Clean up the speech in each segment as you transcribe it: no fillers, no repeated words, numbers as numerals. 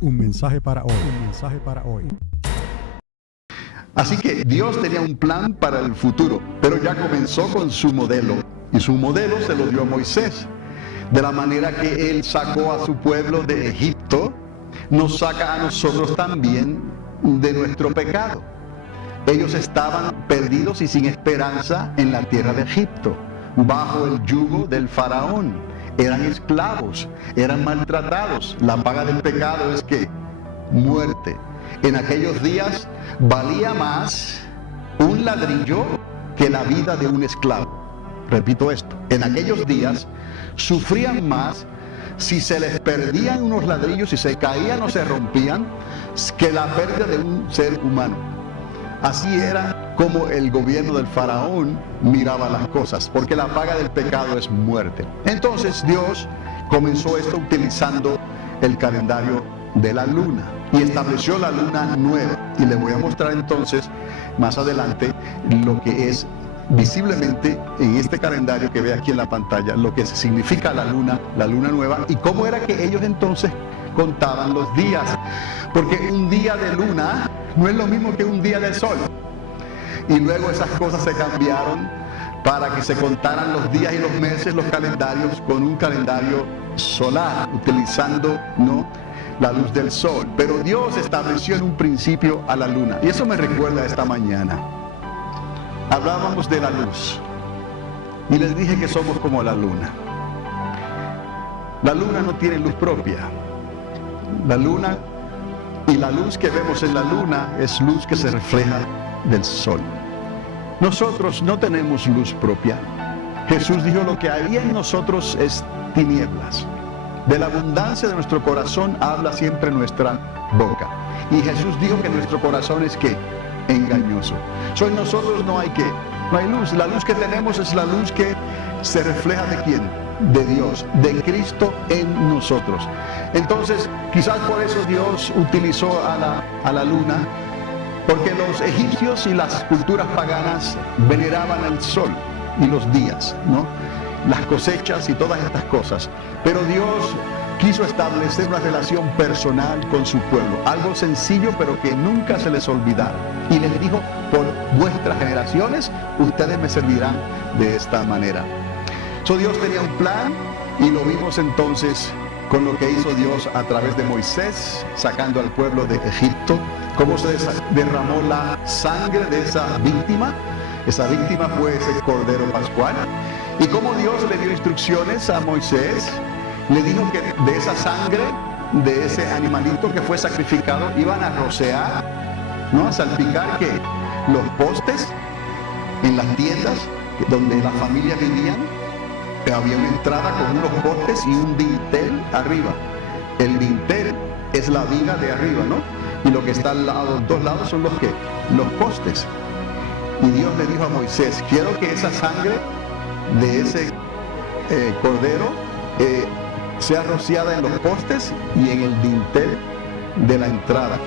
Un mensaje para hoy. Un mensaje para hoy. Así que Dios tenía un plan para el futuro, pero ya comenzó con su modelo. Y su modelo se lo dio a Moisés. De la manera que Él sacó a su pueblo de Egipto, nos saca a nosotros también de nuestro pecado. Ellos estaban perdidos y sin esperanza en la tierra de Egipto, bajo el yugo del faraón. Eran esclavos, eran maltratados. La paga del pecado es que muerte. En aquellos días valía más un ladrillo que la vida de un esclavo. Repito esto, en aquellos días sufrían más si se les perdían unos ladrillos, si se caían o se rompían, que la pérdida de un ser humano. Así era como el gobierno del faraón miraba las cosas, porque la paga del pecado es muerte. Entonces Dios comenzó esto utilizando el calendario de la luna y estableció la luna nueva. Y le voy a mostrar entonces más adelante lo que es visiblemente en este calendario que ve aquí en la pantalla, lo que significa la luna nueva, y cómo era que ellos entonces contaban los días, porque un día de luna no es lo mismo que un día de sol. Y luego esas cosas se cambiaron para que se contaran los días y los meses, los calendarios, con un calendario solar, utilizando la luz del sol. Pero Dios estableció en un principio a la luna, y eso me recuerda esta mañana. Hablábamos de la luz y les dije que somos como la luna. La luna no tiene luz propia. La luna y la luz que vemos en la luna es luz que se refleja del sol. Nosotros no tenemos luz propia. Jesús dijo: lo que había en nosotros es tinieblas. De la abundancia de nuestro corazón habla siempre nuestra boca. Y Jesús dijo que nuestro corazón es ¿qué? Engañoso. En nosotros no hay luz. La luz que tenemos es la luz que se refleja ¿de quién? De Dios, de Cristo en nosotros. Entonces, quizás por eso Dios utilizó a la luna, porque los egipcios y las culturas paganas veneraban el sol y los días, las cosechas y todas estas cosas. Pero Dios quiso establecer una relación personal con su pueblo, algo sencillo pero que nunca se les olvidara. Y les dijo: por vuestras generaciones ustedes me servirán de esta manera. Dios tenía un plan, y lo vimos entonces con lo que hizo Dios a través de Moisés, sacando al pueblo de Egipto, cómo se derramó la sangre de esa víctima. Esa víctima fue ese cordero pascual, y cómo Dios le dio instrucciones a Moisés. Le dijo que de esa sangre, de ese animalito que fue sacrificado, iban a rociar, a salpicar que los postes en las tiendas donde las familias vivían. Había una entrada con unos postes y un dintel arriba. El dintel es la viga de arriba, y lo que está al lado, dos lados, son los postes. Y Dios le dijo a Moisés: quiero que esa sangre de ese cordero sea rociada en los postes y en el dintel de la entrada,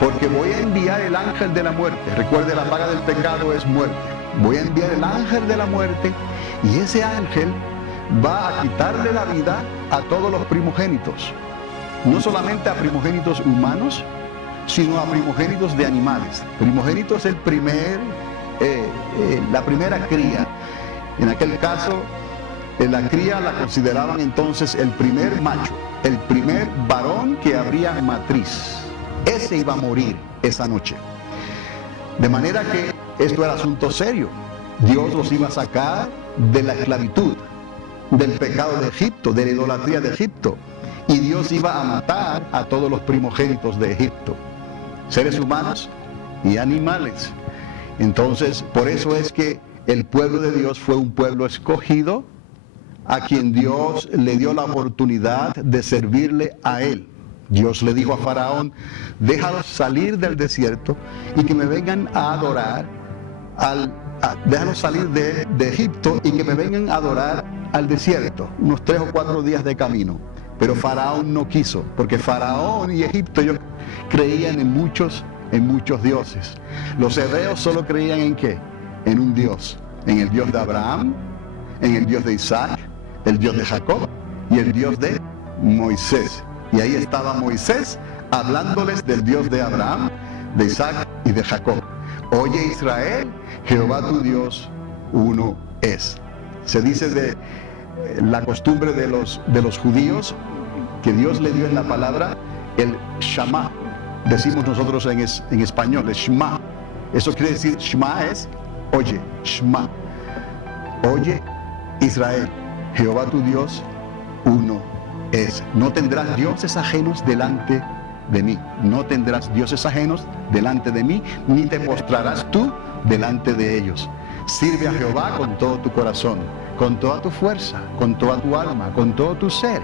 porque voy a enviar el ángel de la muerte. Recuerde, la paga del pecado es muerte. Voy a enviar el ángel de la muerte, y ese ángel va a quitarle la vida a todos los primogénitos, no solamente a primogénitos humanos, sino a primogénitos de animales. Primogénito es la primera cría. En aquel caso, la cría la consideraban entonces el primer macho, el primer varón que abría matriz. Ese iba a morir esa noche. De manera que esto era asunto serio. Dios los iba a sacar de la esclavitud, del pecado de Egipto, de la idolatría de Egipto. Y Dios iba a matar a todos los primogénitos de Egipto, seres humanos y animales. Entonces, por eso es que el pueblo de Dios fue un pueblo escogido, a quien Dios le dio la oportunidad de servirle a Él. Dios le dijo a Faraón: déjalos salir del desierto y que me vengan a adorar déjalos salir de Egipto y que me vengan a adorar al desierto, unos 3 o 4 días de camino. Pero Faraón no quiso, porque Faraón y Egipto ellos creían en muchos dioses. Los hebreos solo creían ¿en qué? En un Dios, en el Dios de Abraham, en el Dios de Isaac, el Dios de Jacob y el Dios de Moisés. Y ahí estaba Moisés hablándoles del Dios de Abraham, de Isaac y de Jacob. Oye Israel, Jehová tu Dios, uno es. Se dice de la costumbre de los judíos que Dios le dio en la palabra el Shama. Decimos nosotros en español, el Shema. Eso quiere decir, Shema es, oye, Shema. Oye Israel, Jehová tu Dios, uno es. No tendrás dioses ajenos delante de mí. No tendrás dioses ajenos delante de mí, ni te postrarás tú delante de ellos. Sirve a Jehová con todo tu corazón, con toda tu fuerza, con toda tu alma, con todo tu ser.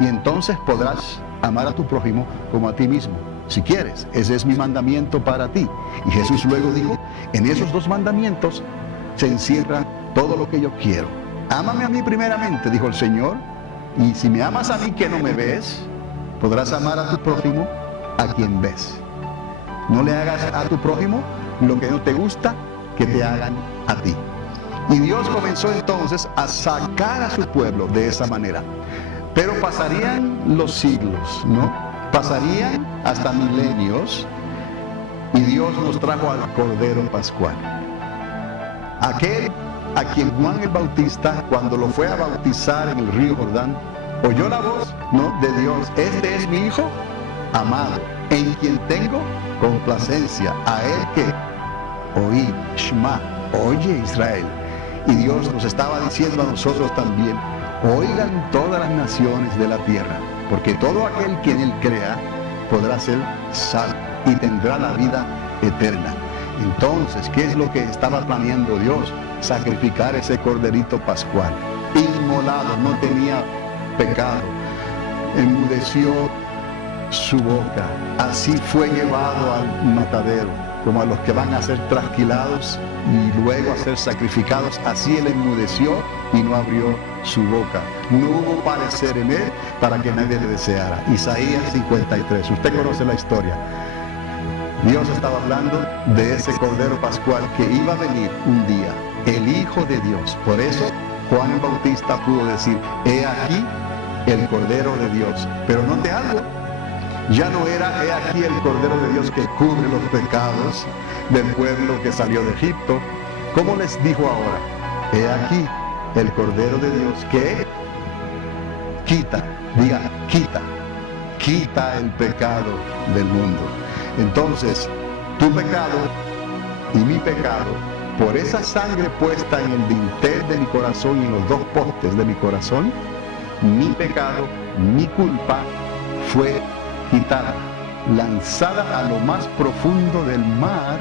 Y entonces podrás amar a tu prójimo como a ti mismo, si quieres. Ese es mi mandamiento para ti. Y Jesús luego dijo, en esos dos mandamientos se encierra todo lo que yo quiero. Ámame a mí primeramente, dijo el Señor, y si me amas a mí que no me ves, podrás amar a tu prójimo a quien ves. No le hagas a tu prójimo lo que no te gusta que te hagan a ti. Y Dios comenzó entonces a sacar a su pueblo de esa manera. Pero pasarían los siglos, ¿no? Pasarían hasta milenios y Dios nos trajo al Cordero Pascual. Aquel a quien Juan el Bautista, cuando lo fue a bautizar en el río Jordán, oyó la voz, ¿no?, de Dios. Este es mi Hijo amado, en quien tengo complacencia. A él que oí, Shema, oye Israel. Y Dios nos estaba diciendo a nosotros también, oigan todas las naciones de la tierra, porque todo aquel que en él crea podrá ser salvo y tendrá la vida eterna. Entonces, ¿qué es lo que estaba planeando Dios? Sacrificar ese corderito pascual, inmolado, no tenía pecado, enmudeció su boca, así fue llevado al matadero, como a los que van a ser trasquilados y luego a ser sacrificados. Así él enmudeció y no abrió su boca. No hubo parecer en él para que nadie le deseara. Isaías 53, usted conoce la historia. Dios estaba hablando de ese Cordero Pascual que iba a venir un día, el Hijo de Dios. Por eso Juan el Bautista pudo decir, he aquí el Cordero de Dios. Pero note algo, ya no era he aquí el Cordero de Dios que cubre los pecados del pueblo que salió de Egipto. ¿Cómo les dijo ahora? He aquí el Cordero de Dios que quita, diga, quita el pecado del mundo. Entonces, tu pecado y mi pecado, por esa sangre puesta en el dintel de mi corazón y en los dos postes de mi corazón, mi pecado, mi culpa fue quitada, lanzada a lo más profundo del mar,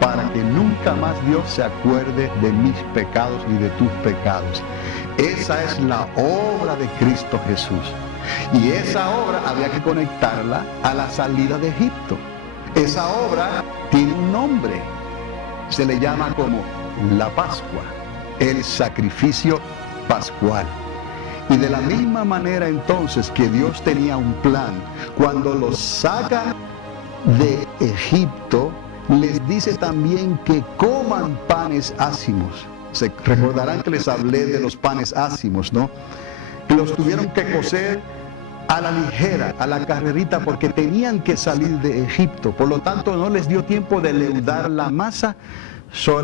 para que nunca más Dios se acuerde de mis pecados ni de tus pecados. Esa es la obra de Cristo Jesús. Y esa obra había que conectarla a la salida de Egipto. Esa obra tiene un nombre, se le llama como la Pascua, el sacrificio pascual. Y de la misma manera entonces que Dios tenía un plan, cuando los saca de Egipto, les dice también que coman panes ácimos. Se recordarán que les hablé de los panes ácimos, ¿no? Que los tuvieron que cocer a la ligera, a la carrerita, porque tenían que salir de Egipto. Por lo tanto, no les dio tiempo de leudar la masa.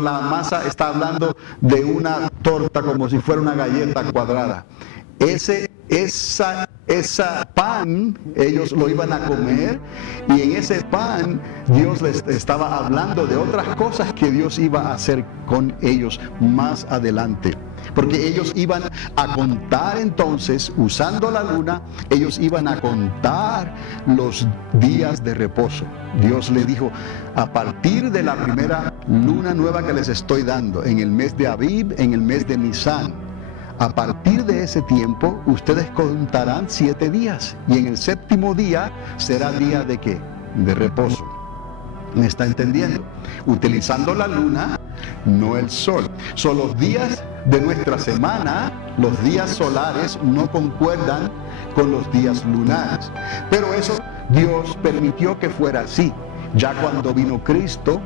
La masa está hablando de una torta como si fuera una galleta cuadrada. Esa pan, ellos lo iban a comer, y en ese pan Dios les estaba hablando de otras cosas que Dios iba a hacer con ellos más adelante. Porque ellos iban a contar entonces, usando la luna, ellos iban a contar los días de reposo. Dios le dijo, a partir de la primera luna nueva que les estoy dando, en el mes de Abib, en el mes de Nisan, a partir de ese tiempo, ustedes contarán 7 días. Y en el séptimo día será día de ¿qué? De reposo. ¿Me está entendiendo? Utilizando la luna, no el sol. Son los días de nuestra semana, los días solares no concuerdan con los días lunares. Pero eso Dios permitió que fuera así. Ya cuando vino Cristo,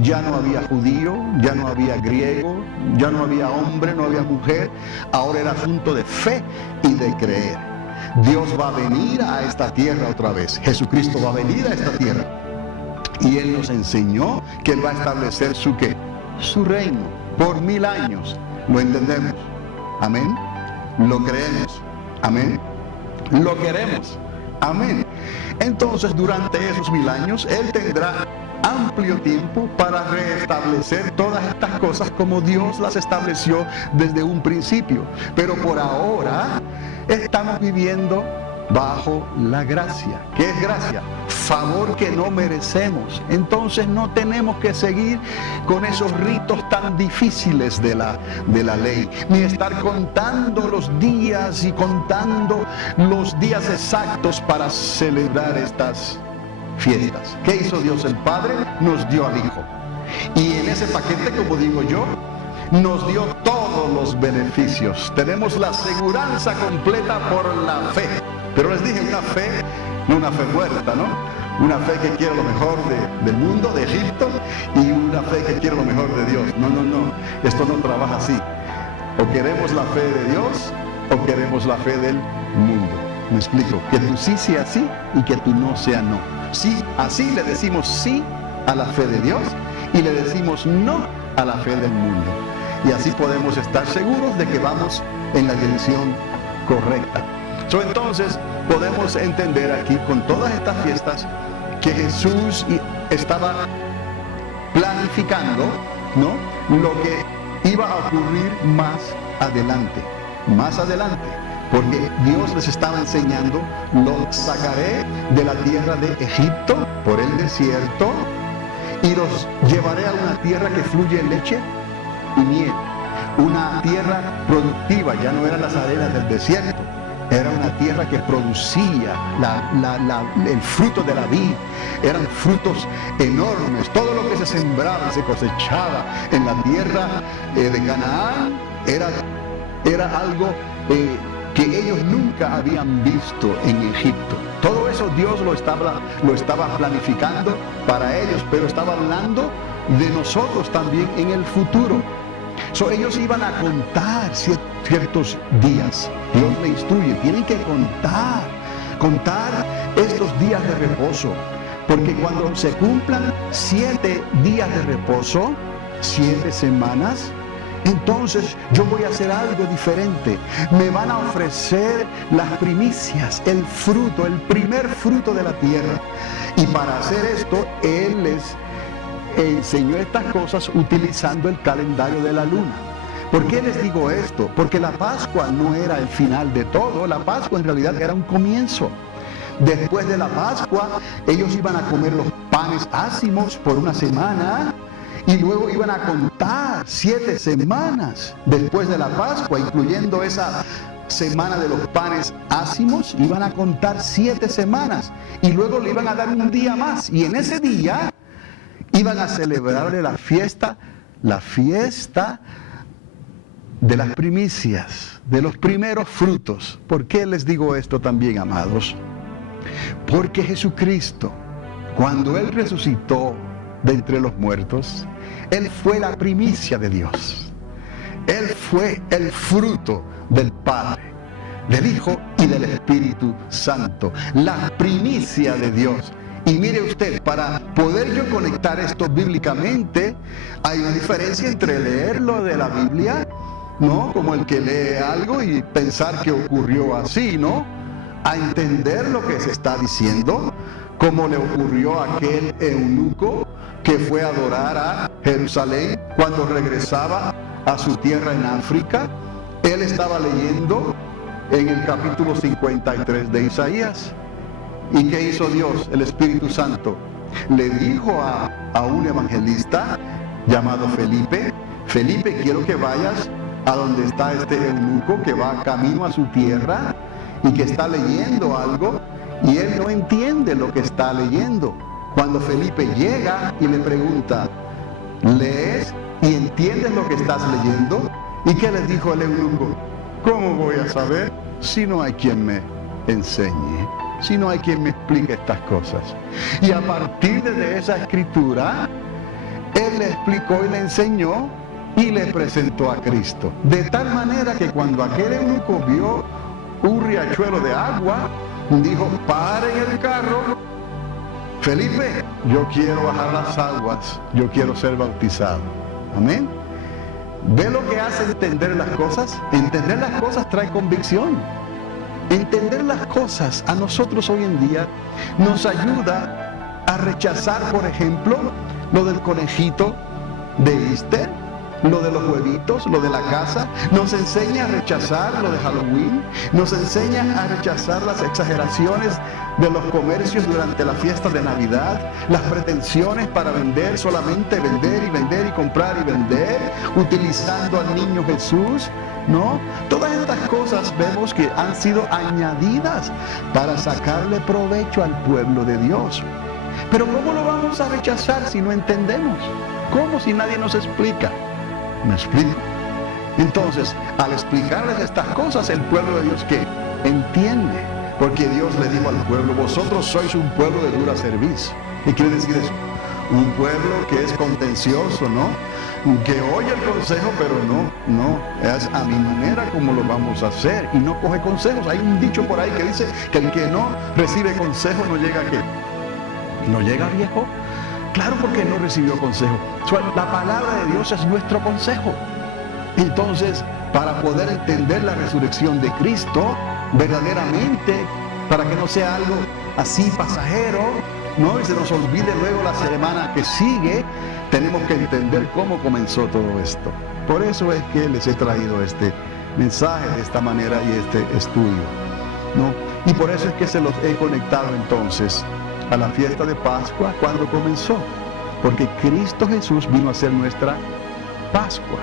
ya no había judío, ya no había griego, ya no había hombre, no había mujer. Ahora era asunto de fe y de creer. Dios va a venir a esta tierra otra vez. Jesucristo va a venir a esta tierra. Y Él nos enseñó que Él va a establecer su ¿qué? Su reino por 1000 años. ¿Lo entendemos? Amén. Lo creemos. Amén. Lo queremos. Amén. Entonces, durante esos 1000 años, Él tendrá amplio tiempo para restablecer todas estas cosas como Dios las estableció desde un principio. Pero por ahora estamos viviendo bajo la gracia. ¿Qué es gracia? Favor que no merecemos. Entonces no tenemos que seguir con esos ritos tan difíciles de la ley, ni estar contando los días y contando los días exactos para celebrar estas fiestas. ¿Qué hizo Dios el Padre? Nos dio al Hijo. Y en ese paquete, como digo yo, nos dio todos los beneficios. Tenemos la seguranza completa por la fe. Pero les dije, una fe, no una fe muerta, ¿no? Una fe que quiere lo mejor del mundo, de Egipto, y una fe que quiere lo mejor de Dios. No. Esto no trabaja así. O queremos la fe de Dios, o queremos la fe del mundo. Me explico. Que tú sí sea sí y que tú no sea no. Sí, así le decimos sí a la fe de Dios y le decimos no a la fe del mundo. Y así podemos estar seguros de que vamos en la dirección correcta. Entonces podemos entender aquí con todas estas fiestas que Jesús estaba planificando, ¿no?, lo que iba a ocurrir más adelante, porque Dios les estaba enseñando: los sacaré de la tierra de Egipto por el desierto y los llevaré a una tierra que fluye leche y miel, una tierra productiva. Ya no eran las arenas del desierto, era una tierra que producía el fruto de la vid. Eran frutos enormes. Todo lo que se sembraba, se cosechaba en la tierra de Canaán era algo que ellos nunca habían visto en Egipto. Todo eso Dios lo estaba planificando para ellos, pero estaba hablando de nosotros también en el futuro. Ellos iban a contar ciertos días. Dios le instruye, tienen que contar estos días de reposo, porque cuando se cumplan 7 días de reposo, 7 semanas, entonces yo voy a hacer algo diferente. Me van a ofrecer las primicias, el fruto, el primer fruto de la tierra. Y para hacer esto, Él les enseñó estas cosas utilizando el calendario de la luna. ¿Por qué les digo esto? Porque la Pascua no era el final de todo. La Pascua en realidad era un comienzo. Después de la Pascua, ellos iban a comer los panes ácimos por una semana y luego iban a contar 7 semanas después de la Pascua, incluyendo esa semana de los panes ácimos. Iban a contar 7 semanas y luego le iban a dar un día más, y en ese día iban a celebrarle la fiesta de las primicias, de los primeros frutos. ¿Por qué les digo esto también, amados? Porque Jesucristo, cuando Él resucitó de entre los muertos, Él fue la primicia de Dios. Él fue el fruto del Padre, del Hijo y del Espíritu Santo, la primicia de Dios. Y mire usted, para poder yo conectar esto bíblicamente, hay una diferencia entre leerlo de la Biblia, ¿no?, como el que lee algo y pensar que ocurrió así, ¿no?, a entender lo que se está diciendo, como le ocurrió a aquel eunuco que fue a adorar a Jerusalén cuando regresaba a su tierra en África. Él estaba leyendo en el capítulo 53 de Isaías. ¿Y qué hizo Dios? El Espíritu Santo le dijo a un evangelista llamado Felipe: Felipe, quiero que vayas a donde está este eunuco que va camino a su tierra y que está leyendo algo, y él no entiende lo que está leyendo. Cuando Felipe llega y le pregunta: ¿lees y entiendes lo que estás leyendo? ¿Y qué les dijo el eunuco? ¿Cómo voy a saber si no hay quien me enseñe? Si no hay quien me explique estas cosas. Y a partir de esa escritura, Él le explicó y le enseñó y le presentó a Cristo. De tal manera que cuando aquel eunuco vio un riachuelo de agua, dijo, paren el carro. Felipe, yo quiero bajar las aguas, yo quiero ser bautizado. Amén. ¿Ve lo que hace entender las cosas? Entender las cosas trae convicción. Entender las cosas a nosotros hoy en día nos ayuda a rechazar, por ejemplo, lo del conejito de Easter, lo de los huevitos, lo de la casa. Nos enseña a rechazar lo de Halloween, nos enseña a rechazar las exageraciones de los comercios durante la fiesta de Navidad, las pretensiones para vender, solamente vender y vender y comprar y vender, utilizando al niño Jesús, ¿no? Todas estas cosas vemos que han sido añadidas para sacarle provecho al pueblo de Dios. Pero ¿cómo lo vamos a rechazar si no entendemos? ¿Cómo si nadie nos explica? ¿Me explico? Entonces, al explicarles estas cosas, el pueblo de Dios, ¿qué? Entiende. Porque Dios le dijo al pueblo, vosotros sois un pueblo de dura cerviz. ¿Qué quiere decir eso? Un pueblo que es contencioso, ¿no? Que oye el consejo, pero no, es a mi manera como lo vamos a hacer. Y no coge consejos. Hay un dicho por ahí que dice que el que no recibe consejo no llega a ¿qué? ¿No llega viejo? Claro, porque no recibió consejo. La palabra de Dios es nuestro consejo. Entonces, para poder entender la resurrección de Cristo verdaderamente, para que no sea algo así pasajero, ¿no? Y se nos olvide luego la semana que sigue, tenemos que entender cómo comenzó todo esto. Por eso es que les he traído este mensaje de esta manera y este estudio, ¿no? Y por eso es que se los he conectado entonces a la fiesta de Pascua cuando comenzó, porque Cristo Jesús vino a ser nuestra Pascua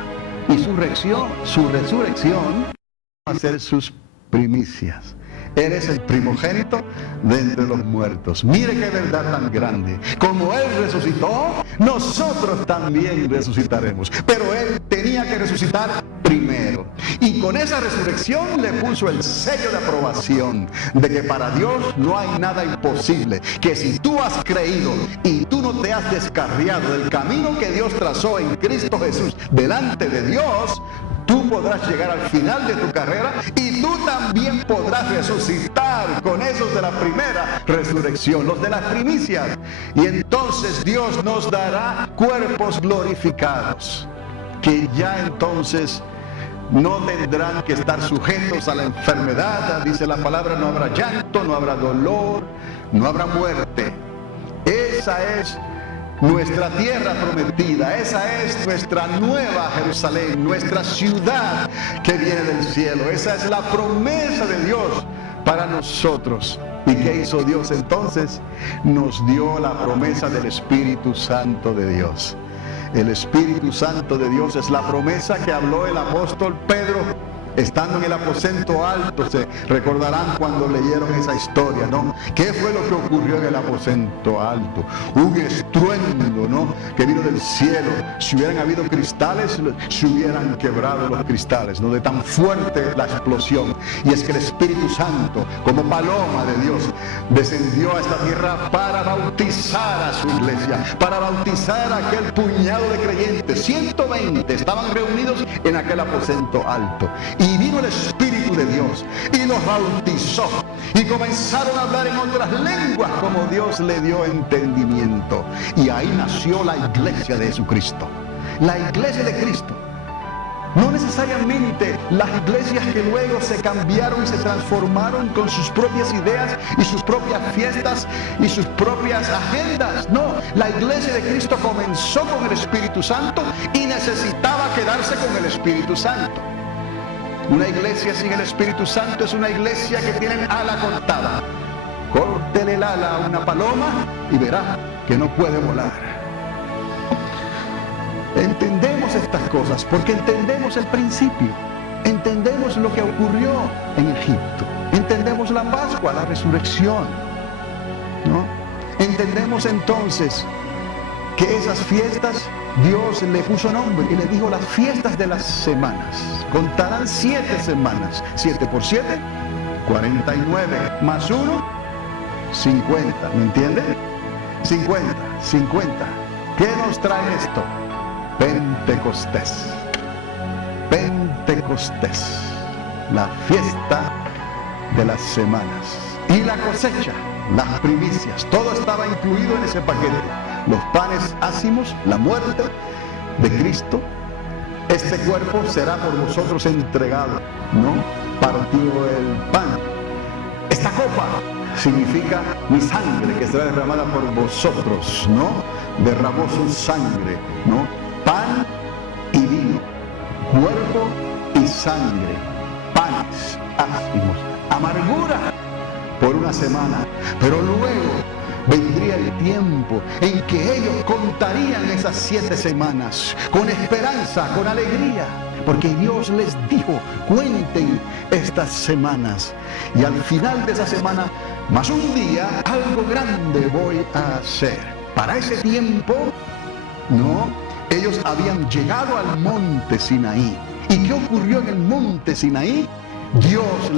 y su resurrección va a ser sus primicias. Eres el primogénito de entre los muertos. Mire qué verdad tan grande. Como Él resucitó, nosotros también resucitaremos. Pero Él tenía que resucitar primero. Y con esa resurrección le puso el sello de aprobación de que para Dios no hay nada imposible. Que si tú has creído y tú no te has descarriado del camino que Dios trazó en Cristo Jesús delante de Dios, tú podrás llegar al final de tu carrera y tú también podrás resucitar con esos de la primera resurrección, los de las primicias. Y entonces Dios nos dará cuerpos glorificados, que ya entonces no tendrán que estar sujetos a la enfermedad. Dice la palabra, no habrá llanto, no habrá dolor, no habrá muerte. Esa es nuestra tierra prometida, esa es nuestra nueva Jerusalén, nuestra ciudad que viene del cielo. Esa es la promesa de Dios para nosotros. ¿Y qué hizo Dios entonces? Nos dio la promesa del Espíritu Santo de Dios. El Espíritu Santo de Dios es la promesa que habló el apóstol Pedro estando en el aposento alto. Se recordarán cuando leyeron esa historia, ¿no? ¿Qué fue lo que ocurrió en el aposento alto? Un estruendo, ¿no? Que vino del cielo. Si hubieran habido cristales, se hubieran quebrado los cristales, ¿no? De tan fuerte la explosión. Y es que el Espíritu Santo, como paloma de Dios, descendió a esta tierra para bautizar a su iglesia, para bautizar a aquel puñado de creyentes. 120 estaban reunidos en aquel aposento alto. Y vino el Espíritu de Dios y los bautizó. Y comenzaron a hablar en otras lenguas como Dios le dio entendimiento. Y ahí nació la iglesia de Jesucristo. La iglesia de Cristo. No necesariamente las iglesias que luego se cambiaron y se transformaron con sus propias ideas y sus propias fiestas y sus propias agendas. No, la iglesia de Cristo comenzó con el Espíritu Santo y necesitaba quedarse con el Espíritu Santo. Una iglesia sin el Espíritu Santo es una iglesia que tiene ala cortada. Córtele el ala a una paloma y verá que no puede volar. Entendemos estas cosas porque entendemos el principio. Entendemos lo que ocurrió en Egipto. Entendemos la Pascua, la resurrección, ¿no? Entendemos entonces que esas fiestas Dios le puso nombre y le dijo las fiestas de las semanas. Contarán 7 semanas. 7 por 7, 49. Más 1, 50. ¿Me entiende? 50. ¿Qué nos trae esto? Pentecostés. La fiesta de las semanas. Y la cosecha, las primicias, todo estaba incluido en ese paquete. Los panes ácimos, la muerte de Cristo. Este cuerpo será por vosotros entregado, ¿no? Partido el pan. Esta copa significa mi sangre que será derramada por vosotros, ¿no? Derramó su sangre, ¿no? Pan y vino, cuerpo y sangre, panes ácimos, amargura por una semana, pero luego vendría el tiempo en que ellos contarían esas 7 semanas con esperanza, con alegría, porque Dios les dijo, cuenten estas semanas, y al final de esa semana, más un día, algo grande voy a hacer. Para ese tiempo, no, ellos habían llegado al monte Sinaí. ¿Y qué ocurrió en el monte Sinaí? Dios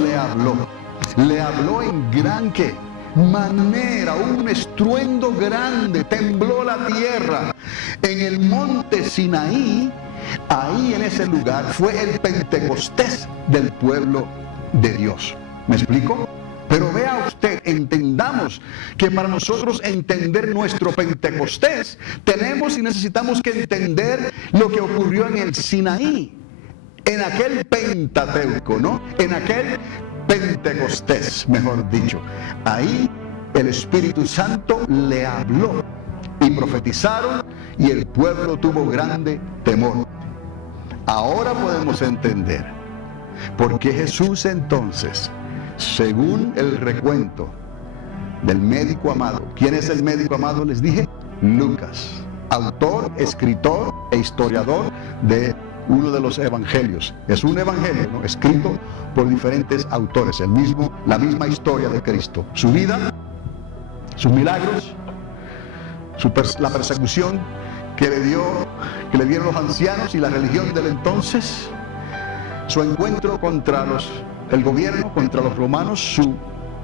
le habló en gran ¿qué? Manera, un estruendo grande, tembló la tierra. En el monte Sinaí, ahí en ese lugar, fue el Pentecostés del pueblo de Dios. ¿Me explico? Pero vea usted, entendamos que para nosotros entender nuestro Pentecostés, tenemos y necesitamos que entender lo que ocurrió en el Sinaí, en aquel Pentateuco, ¿no? En aquel Pentecostés, mejor dicho. Ahí el Espíritu Santo le habló y profetizaron y el pueblo tuvo grande temor. Ahora podemos entender por qué Jesús entonces, según el recuento del médico amado. ¿Quién es el médico amado? Les dije, Lucas, autor, escritor e historiador de uno de los evangelios. Es un evangelio, ¿no? Escrito por diferentes autores, la misma historia de Cristo. Su vida, sus milagros, la persecución que le dieron los ancianos y la religión del entonces, su encuentro contra el gobierno, contra los romanos, su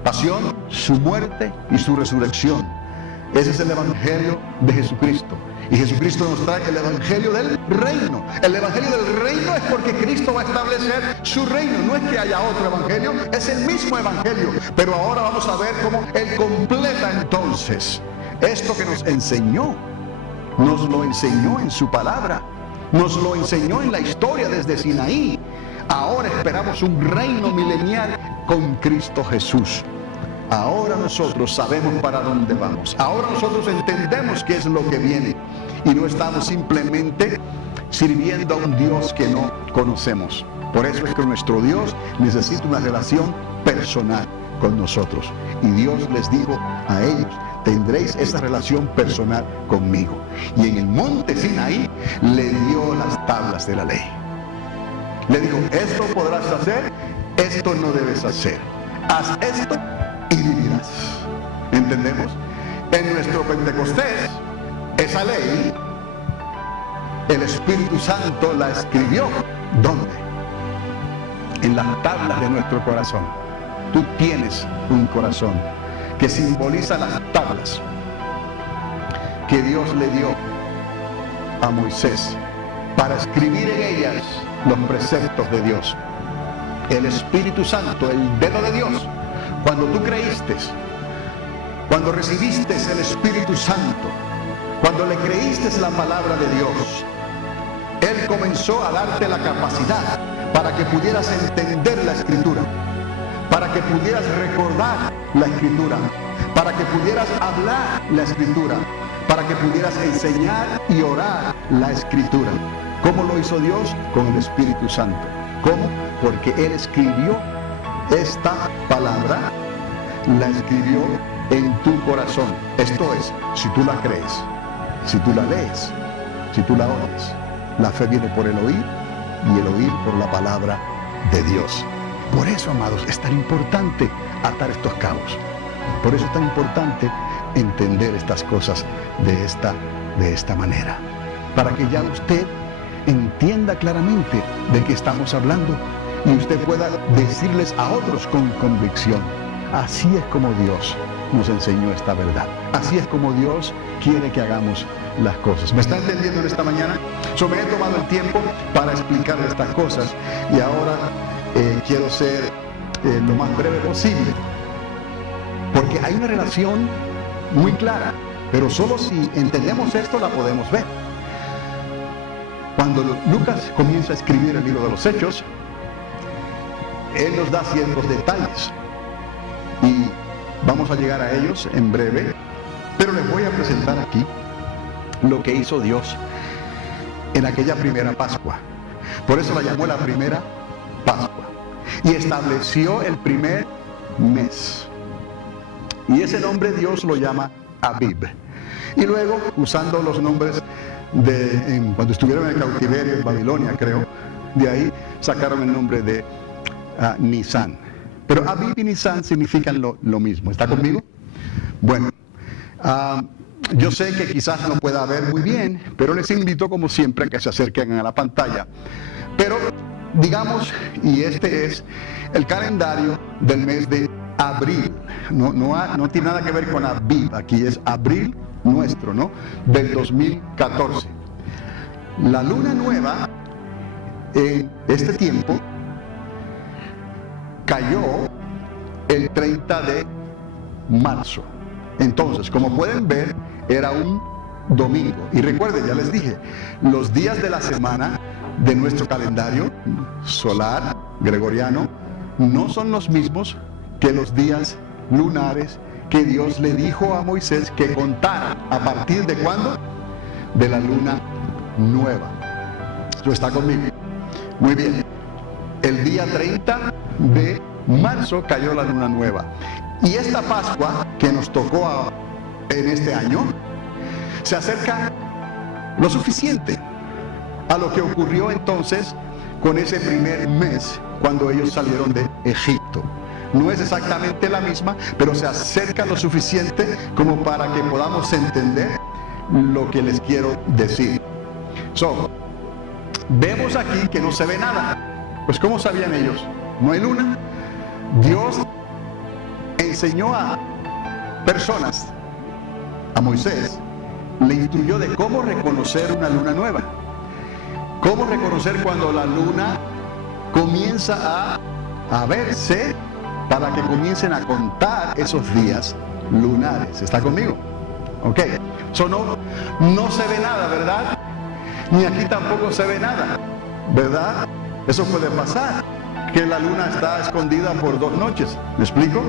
pasión, su muerte y su resurrección. Ese es el evangelio de Jesucristo. Y Jesucristo nos trae el evangelio del reino. El evangelio del reino es porque Cristo va a establecer su reino. No es que haya otro evangelio, es el mismo evangelio. Pero ahora vamos a ver cómo Él completa entonces esto que nos enseñó. Nos lo enseñó en su palabra. Nos lo enseñó en la historia desde Sinaí. Ahora esperamos un reino milenial con Cristo Jesús. Ahora nosotros sabemos para dónde vamos. Ahora nosotros entendemos qué es lo que viene. Y no estamos simplemente sirviendo a un Dios que no conocemos. Por eso es que nuestro Dios necesita una relación personal con nosotros. Y Dios les dijo a ellos, tendréis esa relación personal conmigo. Y en el monte Sinaí le dio las tablas de la ley. Le dijo, esto podrás hacer, esto no debes hacer. Haz esto y vivirás. ¿Entendemos? En nuestro Pentecostés, esa ley, el Espíritu Santo la escribió. ¿Dónde? En las tablas de nuestro corazón. Tú tienes un corazón que simboliza las tablas que Dios le dio a Moisés para escribir en ellas los preceptos de Dios. El Espíritu Santo, el dedo de Dios, cuando tú creíste, cuando recibiste el Espíritu Santo, cuando le creíste la palabra de Dios, Él comenzó a darte la capacidad para que pudieras entender la Escritura, para que pudieras recordar la Escritura, para que pudieras hablar la Escritura, para que pudieras enseñar y orar la Escritura. ¿Cómo lo hizo Dios? Con el Espíritu Santo. ¿Cómo? Porque Él escribió esta palabra, la escribió en tu corazón. Esto es, si tú la crees, si tú la lees, si tú la oyes. La fe viene por el oír y el oír por la palabra de Dios. Por eso, amados, es tan importante atar estos cabos. Por eso es tan importante entender estas cosas de esta manera. Para que ya usted entienda claramente de qué estamos hablando y usted pueda decirles a otros con convicción. Así es como Dios nos enseñó esta verdad. Así es como Dios quiere que hagamos las cosas. ¿Me está entendiendo en esta mañana? Yo me he tomado el tiempo para explicarle estas cosas y ahora quiero ser lo más breve posible, porque hay una relación muy clara, pero solo si entendemos esto la podemos ver. Cuando Lucas comienza a escribir el libro de los Hechos, él nos da ciertos detalles y vamos a llegar a ellos en breve, pero les voy a presentar aquí lo que hizo Dios en aquella primera Pascua. Por eso la llamó la primera Pascua. Y estableció el primer mes. Y ese nombre Dios lo llama Abib. Y luego, usando los nombres cuando estuvieron en el cautiverio en Babilonia, creo, de ahí sacaron el nombre de Nisan. Pero Abib y Nisan significan lo mismo. ¿Está conmigo? Bueno, yo sé que quizás no pueda ver muy bien, pero les invito como siempre a que se acerquen a la pantalla. Pero digamos, y este es el calendario del mes de abril. No tiene nada que ver con Abib, aquí es abril nuestro, ¿no? Del 2014. La luna nueva en este tiempo cayó el 30 de marzo. Entonces, como pueden ver, era un domingo. Y recuerden, ya les dije, los días de la semana de nuestro calendario solar, gregoriano, no son los mismos que los días lunares que Dios le dijo a Moisés que contara. ¿A partir de cuándo? De la luna nueva. ¿Esto está conmigo? Muy bien. El día 30 de marzo cayó la luna nueva. Y esta Pascua que nos tocó en este año se acerca lo suficiente a lo que ocurrió entonces con ese primer mes cuando ellos salieron de Egipto. No es exactamente la misma, pero se acerca lo suficiente como para que podamos entender lo que les quiero decir. Vemos aquí que no se ve nada. Pues ¿cómo sabían ellos? No hay luna. Dios enseñó a personas, a Moisés, le instruyó de cómo reconocer una luna nueva. Cómo reconocer cuando la luna comienza a verse, para que comiencen a contar esos días lunares. ¿Está conmigo? Ok. No se ve nada, ¿verdad? Ni aquí tampoco se ve nada, ¿verdad? Eso puede pasar, que la luna está escondida por 2 noches. ¿Me explico?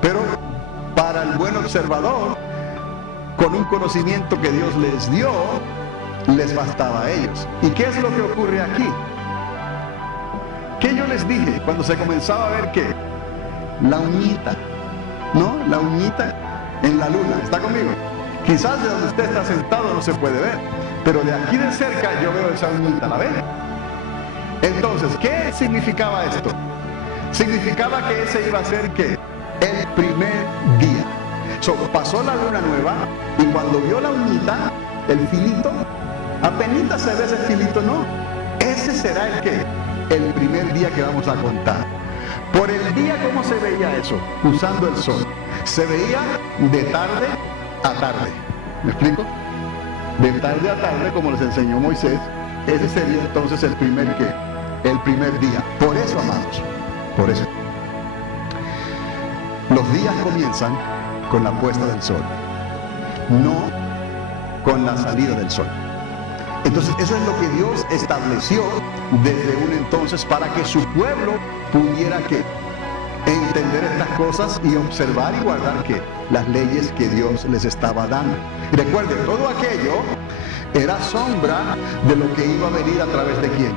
Pero para el buen observador, con un conocimiento que Dios les dio, les bastaba a ellos. ¿Y qué es lo que ocurre aquí? ¿Qué yo les dije cuando se comenzaba a ver qué? La uñita, ¿no? La uñita en la luna. ¿Está conmigo? Quizás de donde usted está sentado no se puede ver, pero de aquí de cerca yo veo esa uñita, ¿la ven? Entonces, ¿qué significaba esto? Significaba que ese iba a ser ¿qué? El primer día. Pasó la luna nueva y cuando vio la uñita, el filito, apenas se ve ese filito, ¿no? Ese será el ¿qué? El primer día que vamos a contar. Por el día, ¿cómo se veía eso? Usando el sol. Se veía de tarde a tarde. ¿Me explico? De tarde a tarde, como les enseñó Moisés, ese sería entonces el primer ¿qué? El primer día. Por eso, amados, por eso. Los días comienzan con la puesta del sol, no con la salida del sol. Entonces, eso es lo que Dios estableció desde un entonces para que su pueblo pudiera ¿qué? Entender estas cosas y observar y guardar ¿qué? Las leyes que Dios les estaba dando. Y recuerden, todo aquello era sombra de lo que iba a venir a través de ¿quién?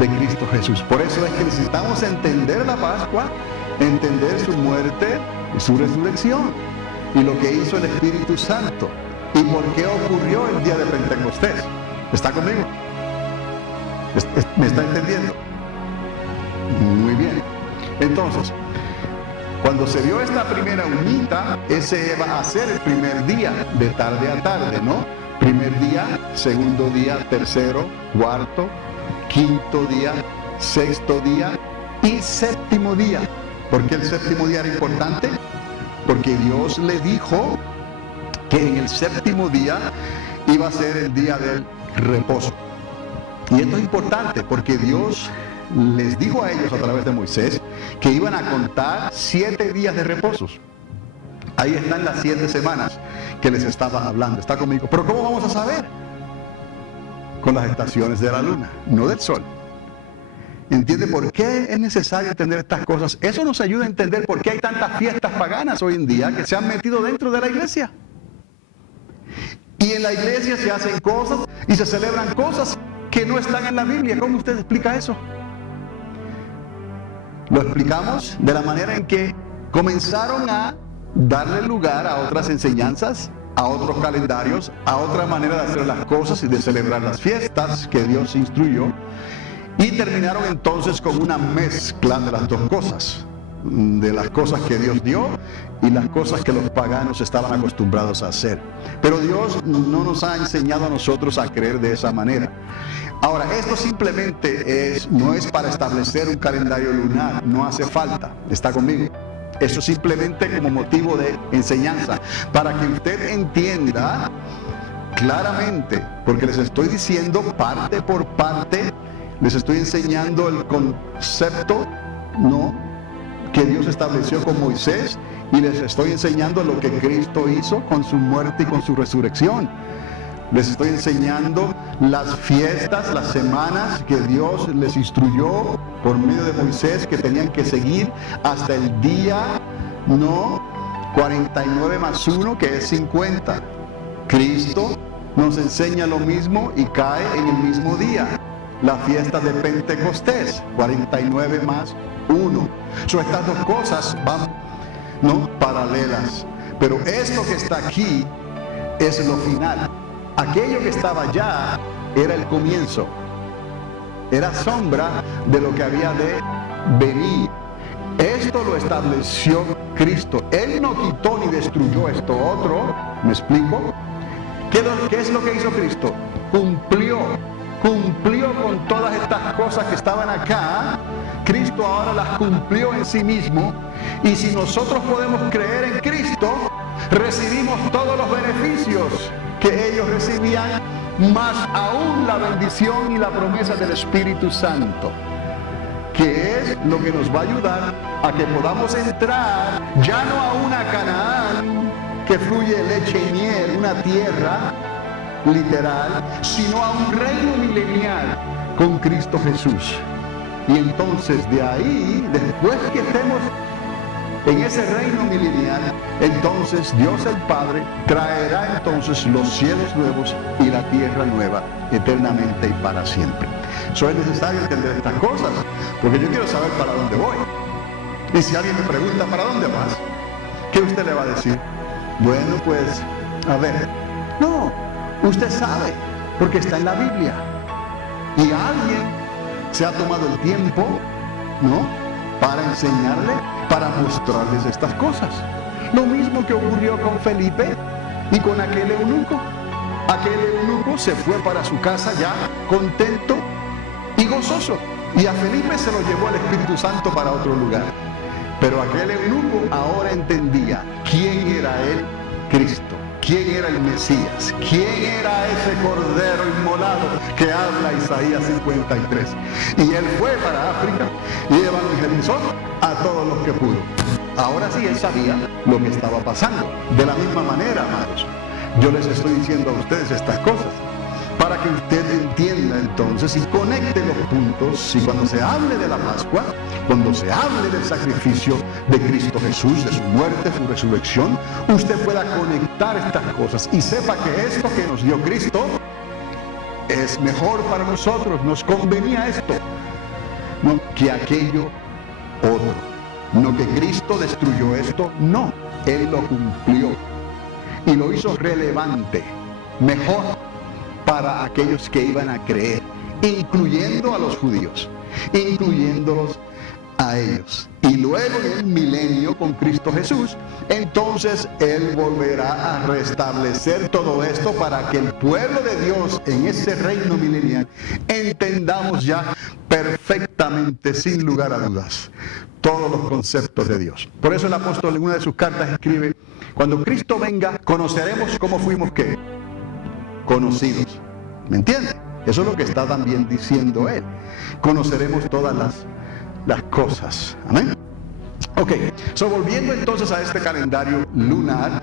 De Cristo Jesús. Por eso es que necesitamos entender la Pascua, entender su muerte y su resurrección y lo que hizo el Espíritu Santo y por qué ocurrió el día de Pentecostés. ¿Está conmigo? ¿Me está entendiendo? Muy bien. Entonces, cuando se vio esta primera uñita, ese va a ser el primer día, de tarde a tarde, ¿no? Primer día, segundo día, tercero, cuarto, quinto día, sexto día y séptimo día. ¿Por qué el séptimo día era importante? Porque Dios le dijo que en el séptimo día iba a ser el día del reposo. Y esto es importante porque Dios les dijo a ellos a través de Moisés que iban a contar 7 días de reposos. Ahí están las 7 semanas que les estaba hablando. Está conmigo. Pero ¿cómo vamos a saber? Con las estaciones de la luna, no del sol. ¿Entiende por qué es necesario entender estas cosas? Eso nos ayuda a entender por qué hay tantas fiestas paganas hoy en día que se han metido dentro de la iglesia. Y en la iglesia se hacen cosas y se celebran cosas que no están en la Biblia. ¿Cómo usted explica eso? Lo explicamos de la manera en que comenzaron a darle lugar a otras enseñanzas, a otros calendarios, a otra manera de hacer las cosas y de celebrar las fiestas que Dios instruyó. Y terminaron entonces con una mezcla de las dos cosas, de las cosas que Dios dio y las cosas que los paganos estaban acostumbrados a hacer. Pero Dios no nos ha enseñado a nosotros a creer de esa manera. Ahora, esto simplemente no es para establecer un calendario lunar, no hace falta, ¿está conmigo? Eso simplemente como motivo de enseñanza, para que usted entienda claramente, porque les estoy diciendo parte por parte. Les estoy enseñando el concepto, ¿no?, que Dios estableció con Moisés, y les estoy enseñando lo que Cristo hizo con su muerte y con su resurrección. Les estoy enseñando las fiestas, las semanas que Dios les instruyó por medio de Moisés que tenían que seguir hasta el día, ¿no?, 49 más 1, que es 50. Cristo nos enseña lo mismo y cae en el mismo día. La fiesta de Pentecostés, 49 más 1. Estas dos cosas van, ¿no?, paralelas. Pero esto que está aquí es lo final. Aquello que estaba allá era el comienzo. Era sombra de lo que había de venir. Esto lo estableció Cristo. Él no quitó ni destruyó esto otro. ¿Me explico? ¿Qué es lo que hizo Cristo? Cumplió con todas estas cosas que estaban acá. Cristo ahora las cumplió en sí mismo, y si nosotros podemos creer en Cristo, recibimos todos los beneficios que ellos recibían, más aún la bendición y la promesa del Espíritu Santo, que es lo que nos va a ayudar a que podamos entrar ya no a una Canaán que fluye leche y miel, una tierra literal, sino a un reino milenial con Cristo Jesús. Y entonces de ahí, después que estemos en ese reino milenial, entonces Dios el Padre traerá entonces los cielos nuevos y la tierra nueva eternamente y para siempre. Eso es necesario entender estas cosas, porque yo quiero saber para dónde voy. Y si alguien me pregunta ¿para dónde vas?, ¿qué usted le va a decir? Bueno, pues, a ver, no, usted sabe, porque está en la Biblia. Y alguien se ha tomado el tiempo, ¿no?, para enseñarle, para mostrarles estas cosas. Lo mismo que ocurrió con Felipe y con aquel eunuco. Aquel eunuco se fue para su casa ya contento y gozoso. Y a Felipe se lo llevó el Espíritu Santo para otro lugar. Pero aquel eunuco ahora entendía quién era él, Cristo. ¿Quién era el Mesías? ¿Quién era ese Cordero inmolado que habla Isaías 53? Y él fue para África y evangelizó a todos los que pudo. Ahora sí, él sabía lo que estaba pasando. De la misma manera, amados, yo les estoy diciendo a ustedes estas cosas para que usted entienda entonces y conecte los puntos, y cuando se hable de la Pascua, cuando se hable del sacrificio de Cristo Jesús, de su muerte, su resurrección, usted pueda conectar estas cosas y sepa que esto que nos dio Cristo es mejor para nosotros, nos convenía esto, no que aquello otro. No que Cristo destruyó esto, no, Él lo cumplió y lo hizo relevante, mejor para aquellos que iban a creer, incluyendo a los judíos, incluyéndolos a ellos. Y luego en el milenio con Cristo Jesús, entonces Él volverá a restablecer todo esto para que el pueblo de Dios en ese reino milenial entendamos ya perfectamente, sin lugar a dudas, todos los conceptos de Dios. Por eso el apóstol en una de sus cartas escribe: cuando Cristo venga, conoceremos cómo fuimos, ¿qué? Conocidos. ¿Me entiende? Eso es lo que está también diciendo él. Conoceremos todas las cosas. Amén. Ok, volviendo entonces a este calendario lunar,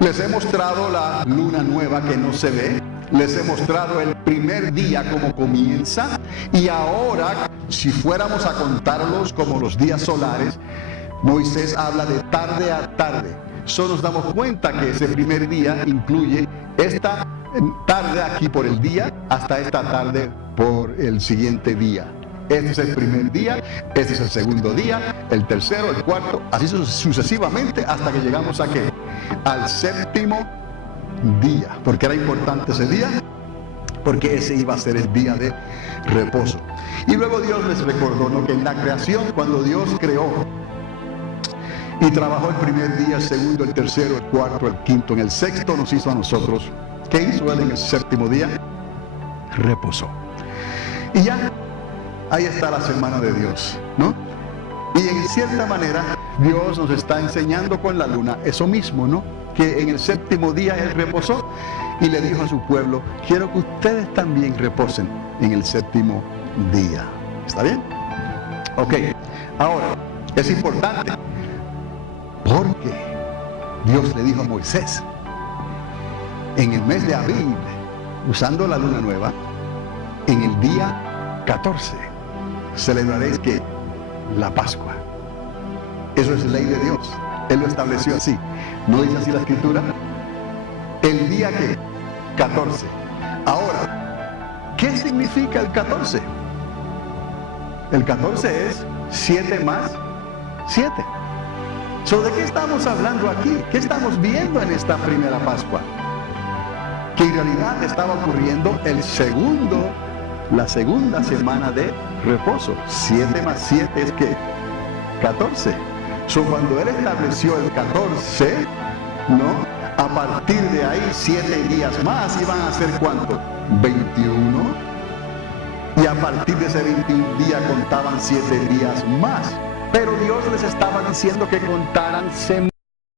les he mostrado la luna nueva que no se ve, les he mostrado el primer día cómo comienza, y ahora, si fuéramos a contarlos como los días solares, Moisés habla de tarde a tarde. Solo nos damos cuenta que ese primer día incluye esta tarde aquí por el día hasta esta tarde por el siguiente día. Este es el primer día, este es el segundo día, el tercero, el cuarto, así sucesivamente hasta que llegamos a ¿qué? Al séptimo día. ¿Por qué era importante ese día? Porque ese iba a ser el día de reposo. Y luego Dios les recordó, ¿no?, que en la creación, cuando Dios creó y trabajó el primer día, el segundo, el tercero, el cuarto, el quinto, en el sexto nos hizo a nosotros. ¿Qué hizo Él en el séptimo día? Reposó. Y ya, ahí está la semana de Dios, ¿no? Y en cierta manera, Dios nos está enseñando con la luna eso mismo, ¿no? Que en el séptimo día Él reposó y le dijo a su pueblo, quiero que ustedes también reposen en el séptimo día. ¿Está bien? Ok, ahora, es importante, porque Dios le dijo a Moisés, en el mes de Abril, usando la luna nueva, en el día 14, celebraréis ¿qué? La Pascua. Eso es ley de Dios. Él lo estableció así. ¿No dice así la Escritura? El día ¿qué? 14. Ahora, ¿qué significa el 14? El 14 es 7 más 7. ¿De qué estamos hablando aquí? ¿Qué estamos viendo en esta primera Pascua? Que en realidad estaba ocurriendo la segunda semana de reposo. 7 más 7 es ¿qué? 14. Cuando Él estableció el 14, ¿no?, a partir de ahí 7 días más iban a ser ¿cuánto? 21. Y a partir de ese 21 día contaban 7 días más. Pero Dios les estaba diciendo que contaran semanas,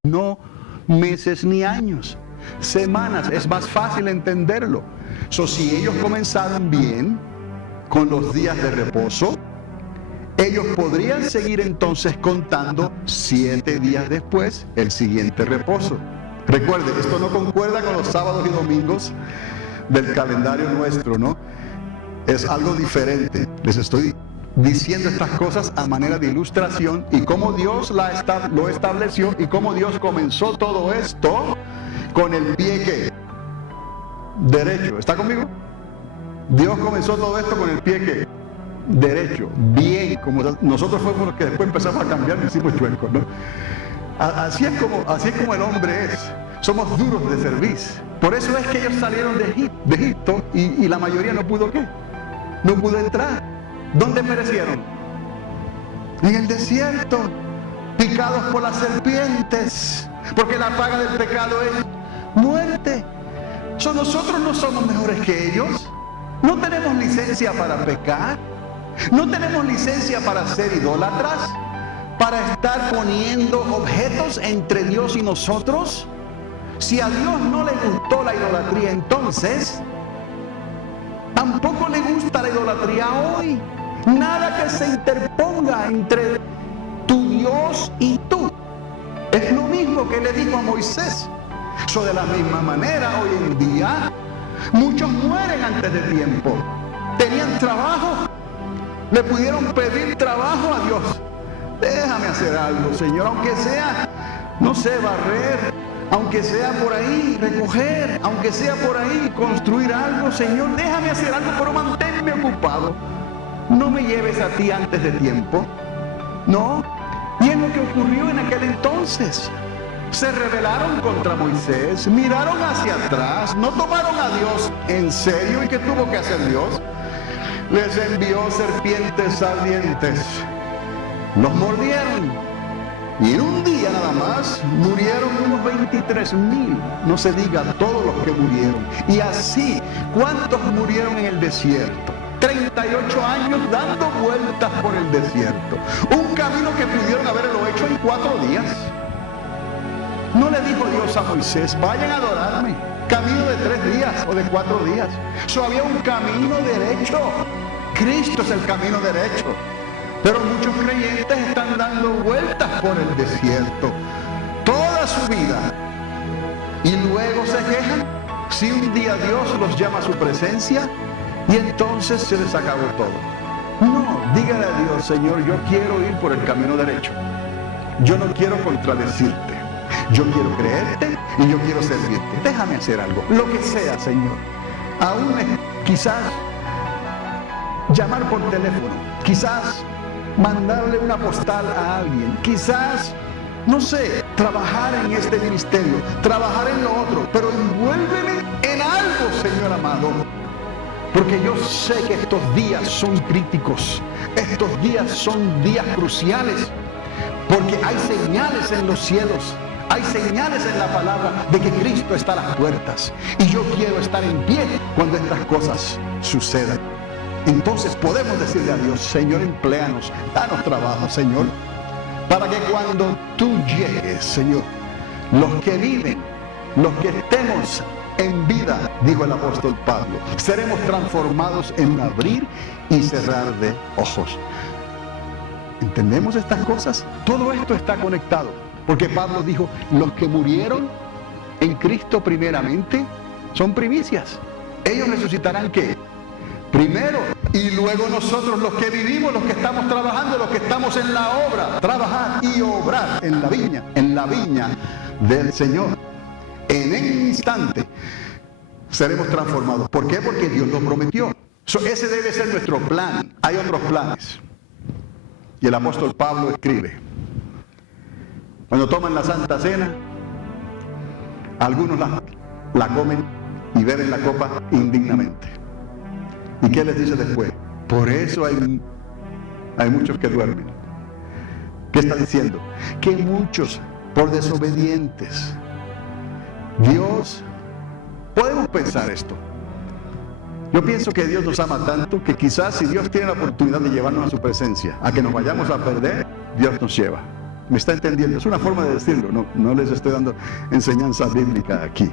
no meses ni años. Semanas, es más fácil entenderlo. Si ellos comenzaron bien con los días de reposo, ellos podrían seguir entonces contando 7 días después el siguiente reposo. Recuerden, esto no concuerda con los sábados y domingos del calendario nuestro, ¿no? Es algo diferente. Les estoy diciendo estas cosas a manera de ilustración y cómo Dios lo estableció y cómo Dios comenzó todo esto con el pie ¿qué? Derecho. ¿Está conmigo? Dios comenzó todo esto con el pie ¿qué? Derecho. Bien, como nosotros fuimos los que después empezamos a cambiar y hicimos chuecos, ¿no? Así es como el hombre es. Somos duros de cerviz. Por eso es que ellos salieron de Egipto y la mayoría no pudo ¿qué? No pudo entrar. ¿Dónde perecieron? En el desierto, picados por las serpientes, porque la paga del pecado es muerte. Nosotros no somos mejores que ellos. No tenemos licencia para pecar. No tenemos licencia para ser idólatras, para estar poniendo objetos entre Dios y nosotros. Si a Dios no le gustó la idolatría entonces, tampoco le gusta la idolatría hoy. Nada que se interponga entre tu Dios y tú. Es lo mismo que le dijo a Moisés. De la misma manera, hoy en día, muchos mueren antes de tiempo. Tenían trabajo, le pudieron pedir trabajo a Dios. Déjame hacer algo, Señor, aunque sea, no sé, barrer, aunque sea por ahí recoger, aunque sea por ahí construir algo, Señor, déjame hacer algo, pero manténme ocupado. No me lleves a ti antes de tiempo. No. Y es lo que ocurrió en aquel entonces. Se rebelaron contra Moisés, miraron hacia atrás, no tomaron a Dios en serio. ¿Y qué tuvo que hacer Dios? Les envió serpientes ardientes. Los mordieron. Y en un día nada más murieron unos 23,000. No se diga todos los que murieron. Y así, ¿cuántos murieron en el desierto? 38 años dando vueltas por el desierto. Un camino que pudieron haberlo hecho en 4 días. No le dijo Dios a Moisés, vayan a adorarme, camino de 3 días o de 4 días. Había un camino derecho. Cristo es el camino derecho. Pero muchos creyentes están dando vueltas por el desierto toda su vida y luego se quejan si un día Dios los llama a su presencia y entonces se les acabó todo. No, dígale a Dios, Señor, yo quiero ir por el camino derecho. Yo no quiero contradecirte. Yo quiero creerte y yo quiero servirte. Déjame hacer algo, lo que sea, Señor. Aún quizás llamar por teléfono, quizás mandarle una postal a alguien, quizás, no sé, trabajar en este ministerio, trabajar en lo otro, pero envuélveme en algo, Señor amado, porque yo sé que estos días son críticos, estos días son días cruciales, porque hay señales en los cielos, hay señales en la palabra de que Cristo está a las puertas, y yo quiero estar en pie cuando estas cosas sucedan. Entonces podemos decirle a Dios, Señor, empléanos, danos trabajo, Señor, para que cuando tú llegues, Señor, los que viven, los que estemos en vida, dijo el apóstol Pablo, seremos transformados en un abrir y cerrar de ojos. ¿Entendemos estas cosas? Todo esto está conectado, porque Pablo dijo, los que murieron en Cristo primeramente son primicias. Ellos resucitarán, ¿qué? Primero, y luego nosotros los que vivimos, los que estamos trabajando, los que estamos en la obra, trabajar y obrar en la viña del Señor. En el instante seremos transformados. ¿Por qué? Porque Dios lo prometió. Ese debe ser nuestro plan. Hay otros planes. Y el apóstol Pablo escribe, cuando toman la Santa Cena, algunos la comen y beben la copa indignamente. ¿Y qué les dice después? Por eso hay muchos que duermen. ¿Qué está diciendo? Que muchos, por desobedientes, podemos pensar esto. Yo pienso que Dios nos ama tanto que quizás si Dios tiene la oportunidad de llevarnos a su presencia, a que nos vayamos a perder, Dios nos lleva. ¿Me está entendiendo? Es una forma de decirlo, no les estoy dando enseñanza bíblica aquí.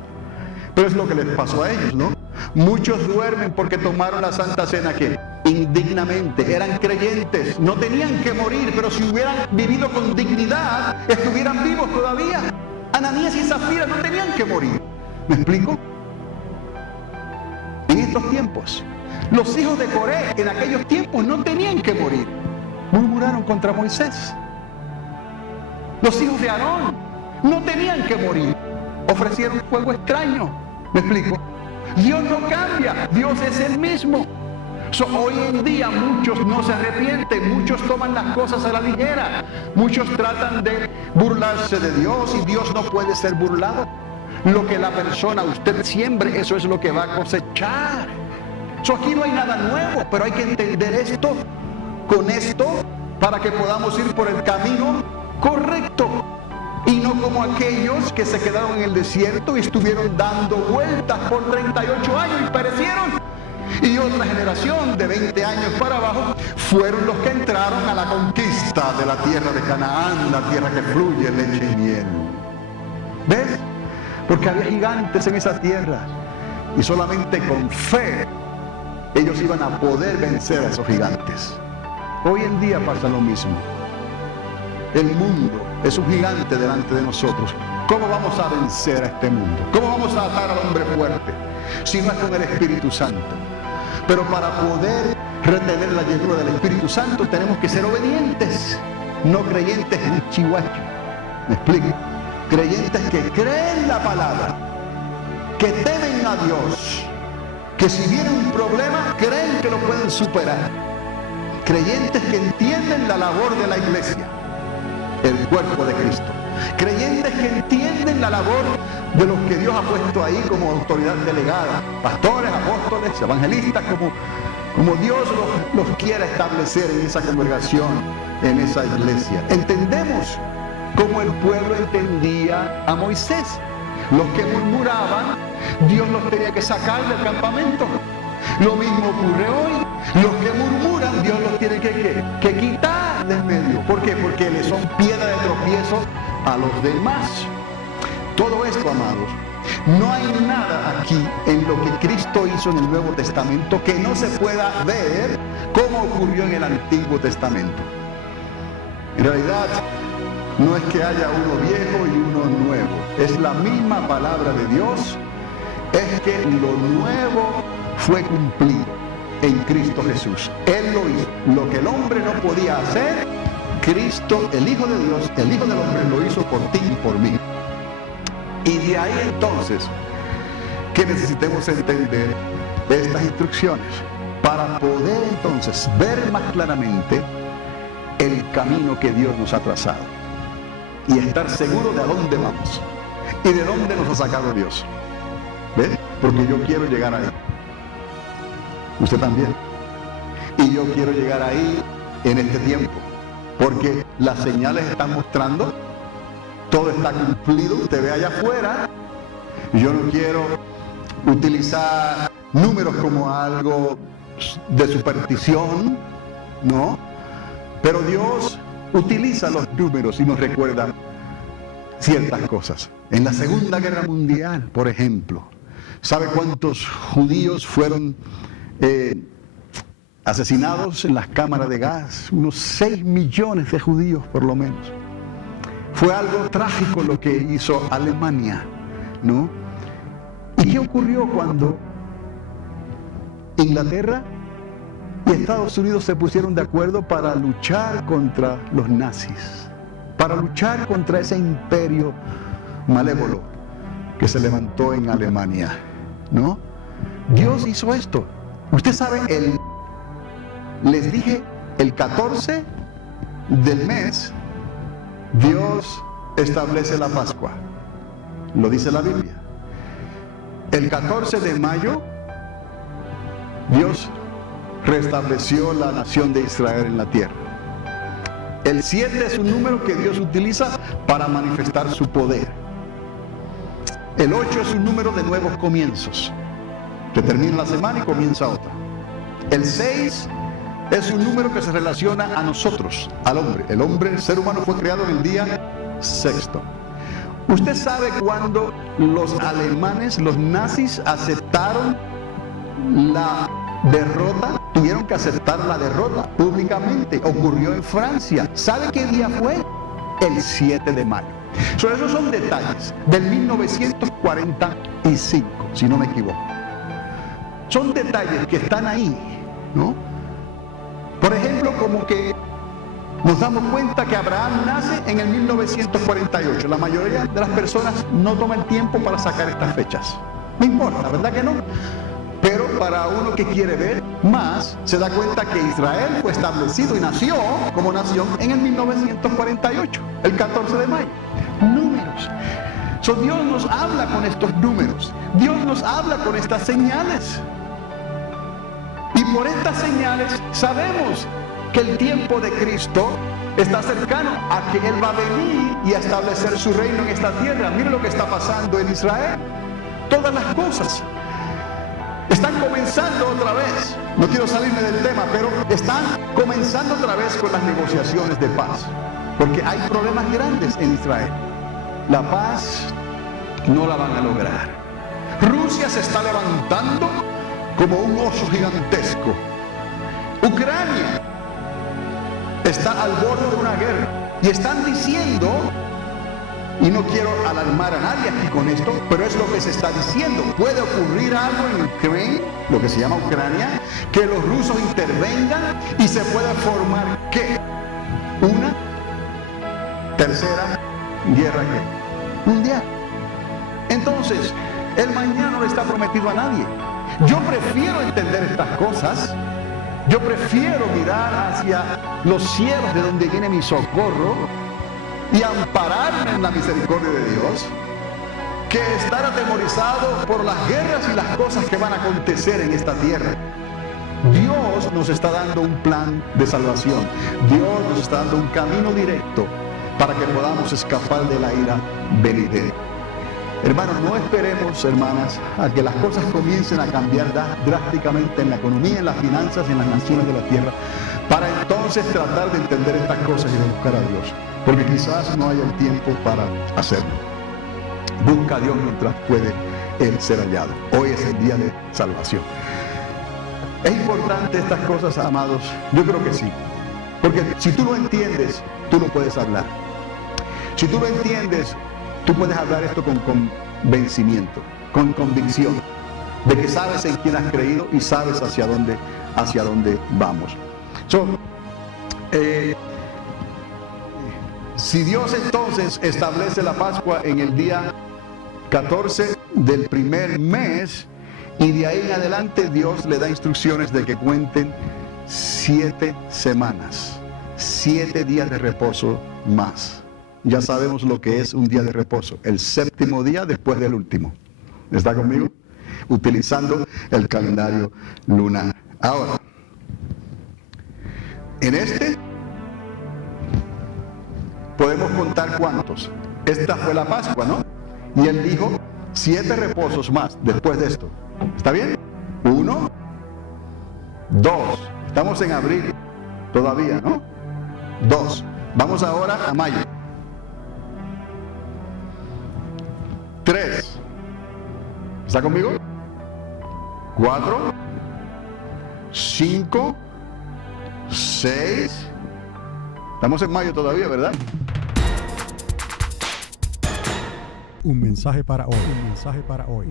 Pero es lo que les pasó a ellos, ¿no? Muchos duermen porque tomaron la Santa Cena, ¿qué? Indignamente, eran creyentes, no tenían que morir, pero si hubieran vivido con dignidad, estuvieran vivos todavía. Ananías y Zafira no tenían que morir. ¿Me explico? En estos tiempos, los hijos de Coré en aquellos tiempos no tenían que morir. Murmuraron contra Moisés. Los hijos de Aarón no tenían que morir. Ofrecieron fuego extraño. ¿Me explico? Dios no cambia, Dios es el mismo. Hoy en día muchos no se arrepienten, muchos toman las cosas a la ligera, muchos tratan de burlarse de Dios y Dios no puede ser burlado. Lo que la persona, usted siembre, eso es lo que va a cosechar. Aquí no hay nada nuevo, pero hay que entender esto, con esto, para que podamos ir por el camino correcto. Y no como aquellos que se quedaron en el desierto y estuvieron dando vueltas por 38 años y perecieron. Y otra generación de 20 años para abajo fueron los que entraron a la conquista de la tierra de Canaán, la tierra que fluye leche y miel. ¿Ves? Porque había gigantes en esa tierra y solamente con fe ellos iban a poder vencer a esos gigantes. Hoy en día pasa lo mismo. El mundo es un gigante delante de nosotros. ¿Cómo vamos a vencer a este mundo? ¿Cómo vamos a atar al hombre fuerte? Si no es con el Espíritu Santo. Pero para poder retener la llenura del Espíritu Santo tenemos que ser obedientes, no creyentes en chihuahua. ¿Me explico? Creyentes que creen la palabra, que temen a Dios, que si viene un problema creen que lo pueden superar. Creyentes que entienden la labor de la iglesia, el cuerpo de Cristo. Creyentes que entienden la labor de los que Dios ha puesto ahí como autoridad delegada, pastores, apóstoles, evangelistas, como Dios los quiera establecer en esa congregación, en esa iglesia. Entendemos cómo el pueblo entendía a Moisés. Los que murmuraban, Dios los tenía que sacar del campamento. Lo mismo ocurre hoy. Los que murmuran, Dios los tiene que quitar del medio. ¿Por qué? Porque le son piedra de tropiezo a los demás. Todo esto, amados, no hay nada aquí en lo que Cristo hizo en el Nuevo Testamento que no se pueda ver como ocurrió en el Antiguo Testamento. En realidad, no es que haya uno viejo y uno nuevo. Es la misma palabra de Dios. Es que lo nuevo fue cumplido en Cristo Jesús. Él lo hizo. Lo que el hombre no podía hacer, Cristo, el Hijo de Dios, el Hijo del hombre, lo hizo por ti y por mí. Y de ahí entonces que necesitemos entender estas instrucciones para poder entonces ver más claramente el camino que Dios nos ha trazado y estar seguro de a dónde vamos y de dónde nos ha sacado Dios. ¿Ves? Porque yo quiero llegar ahí. Usted también. Y yo quiero llegar ahí en este tiempo, porque las señales están mostrando, todo está cumplido. Usted ve allá afuera. Yo no quiero utilizar números como algo de superstición, ¿no? Pero Dios utiliza los números y nos recuerda ciertas cosas. En la Segunda Guerra Mundial, por ejemplo, ¿sabe cuántos judíos fueron asesinados en las cámaras de gas? Unos 6 millones de judíos, por lo menos. Fue algo trágico lo que hizo Alemania, ¿no? ¿Y qué ocurrió cuando Inglaterra y Estados Unidos se pusieron de acuerdo para luchar contra los nazis, para luchar contra ese imperio malévolo que se levantó en Alemania, ¿no? Dios hizo esto. Usted sabe, les dije, el 14 del mes, Dios establece la Pascua. Lo dice la Biblia. El 14 de mayo, Dios restableció la nación de Israel en la tierra. El 7 es un número que Dios utiliza para manifestar su poder. El 8 es un número de nuevos comienzos. Se termina la semana y comienza otra. El 6 es un número que se relaciona a nosotros, al hombre. El hombre, el ser humano, fue creado en el día sexto. ¿Usted sabe cuándo los alemanes, los nazis, aceptaron la derrota? Tuvieron que aceptar la derrota públicamente. Ocurrió en Francia. ¿Sabe qué día fue? El 7 de mayo. Esos son detalles del 1945, si no me equivoco. Son detalles que están ahí, ¿no? Por ejemplo, como que nos damos cuenta que Abraham nace en el 1948. La mayoría de las personas no toman tiempo para sacar estas fechas. No importa, ¿verdad que no? Pero para uno que quiere ver más, se da cuenta que Israel fue establecido y nació como nación en el 1948, el 14 de mayo. Números. Dios nos habla con estos números. Dios nos habla con estas señales. Y por estas señales sabemos que el tiempo de Cristo está cercano a que Él va a venir y a establecer su reino en esta tierra. Mire lo que está pasando en Israel. Todas las cosas están comenzando otra vez. No quiero salirme del tema, pero están comenzando otra vez con las negociaciones de paz. Porque hay problemas grandes en Israel. La paz no la van a lograr. Rusia se está levantando como un oso gigantesco. Ucrania está al borde de una guerra. Y están diciendo, y no quiero alarmar a nadie aquí con esto, pero es lo que se está diciendo. Puede ocurrir algo en Ucrania, lo que se llama Ucrania, que los rusos intervengan y se pueda formar, ¿qué? Una tercera guerra mundial. Entonces, el mañana no le está prometido a nadie. Yo prefiero entender estas cosas. Yo prefiero mirar hacia los cielos de donde viene mi socorro y ampararme en la misericordia de Dios, que estar atemorizado por las guerras y las cosas que van a acontecer en esta tierra. Dios nos está dando un plan de salvación. Dios nos está dando un camino directo para que podamos escapar de la ira venidera. Hermanos, no esperemos, hermanas, a que las cosas comiencen a cambiar drásticamente en la economía, en las finanzas y en las naciones de la tierra, para entonces tratar de entender estas cosas y de buscar a Dios, porque quizás no haya el tiempo para hacerlo. Busca a Dios mientras puede Él ser hallado. Hoy es el día de salvación. ¿Es importante estas cosas, amados? Yo creo que sí. Porque si tú lo entiendes, tú lo puedes hablar. Si tú lo entiendes, tú puedes hablar esto con convencimiento, con convicción, de que sabes en quién has creído y sabes hacia dónde vamos. Si Dios entonces establece la Pascua en el día 14 del primer mes, y de ahí en adelante Dios le da instrucciones de que cuenten 7 semanas, 7 días de reposo más. Ya sabemos lo que es un día de reposo, el 7º día después del último. ¿Está conmigo? Utilizando el calendario lunar. Ahora, en podemos contar cuántos. Esta fue la Pascua, ¿no? Y Él dijo 7 reposos más después de esto. ¿Está bien? 1, 2. Estamos en abril todavía, ¿no? 2. Vamos ahora a mayo. 3. ¿Está conmigo? 4, 5, 6. Estamos en mayo todavía, ¿verdad? Un mensaje para hoy. Un mensaje para hoy.